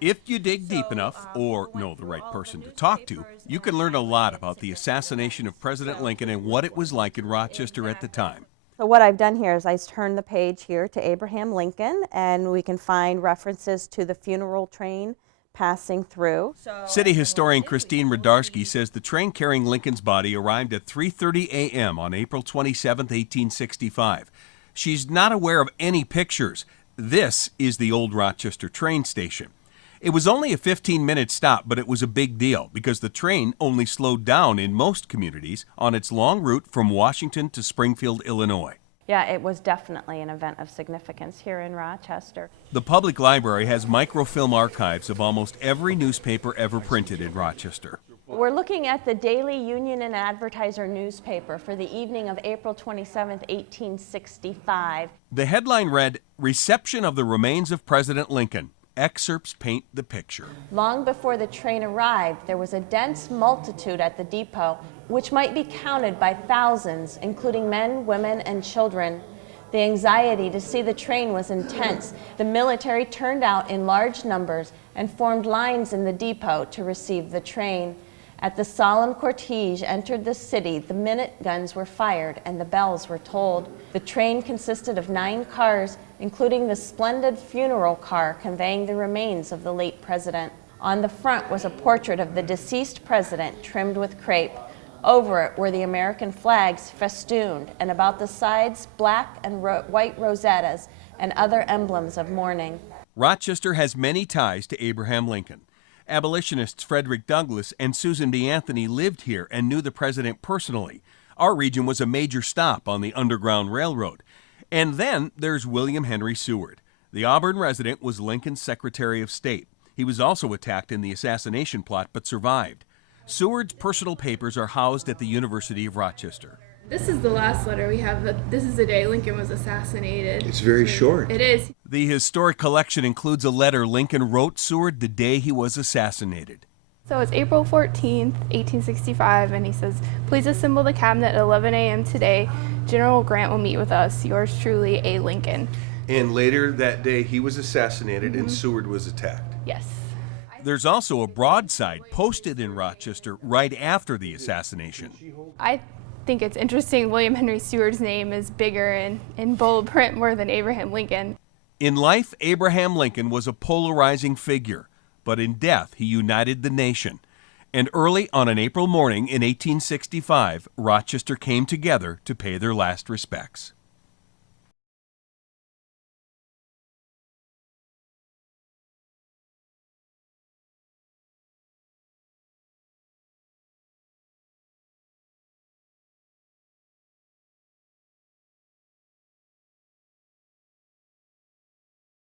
If you dig deep enough or know the right person to talk to, you can learn a lot about the assassination of President Lincoln and what it was like in Rochester at the time. So what I've done here is I turned the page here to Abraham Lincoln, and we can find references to the funeral train passing through. City historian Christine Radarski says the train carrying Lincoln's body arrived at 3:30 a.m. on April 27, 1865. She's not aware of any pictures. This is the old Rochester train station. It was only a 15-minute stop, but it was a big deal because the train only slowed down in most communities on its long route from Washington to Springfield, Illinois. Yeah, it was definitely an event of significance here in Rochester. The public library has microfilm archives of almost every newspaper ever printed in Rochester. We're looking at the Daily Union and Advertiser newspaper for the evening of April 27, 1865. The headline read, "Reception of the Remains of President Lincoln. Excerpts paint the picture." Long before the train arrived, there was a dense multitude at the depot, which might be counted by thousands, including men, women, and children. The anxiety to see the train was intense. The military turned out in large numbers and formed lines in the depot to receive the train. As the solemn cortege entered the city, the minute guns were fired and the bells were tolled. The train consisted of 9 cars, including the splendid funeral car conveying the remains of the late president. On the front was a portrait of the deceased president trimmed with crepe. Over it were the American flags festooned, and about the sides black and white rosettas and other emblems of mourning. Rochester has many ties to Abraham Lincoln. Abolitionists Frederick Douglass and Susan B. Anthony lived here and knew the president personally. Our region was a major stop on the Underground Railroad. And then there's William Henry Seward. The Auburn resident was Lincoln's Secretary of State. He was also attacked in the assassination plot but survived. Seward's personal papers are housed at the University of Rochester. This is the last letter we have. This is the day Lincoln was assassinated. It's very short. It is. The historic collection includes a letter Lincoln wrote Seward the day he was assassinated. So it's April 14th, 1865, and he says, "Please assemble the cabinet at 11 a.m. today. General Grant will meet with us. Yours truly, A. Lincoln." And later that day, he was assassinated and Seward was attacked. Yes. There's also a broadside posted in Rochester right after the assassination. I think it's interesting William Henry Seward's name is bigger in bold print more than Abraham Lincoln. In life, Abraham Lincoln was a polarizing figure, but in death he united the nation. And early on an April morning in 1865, Rochester came together to pay their last respects.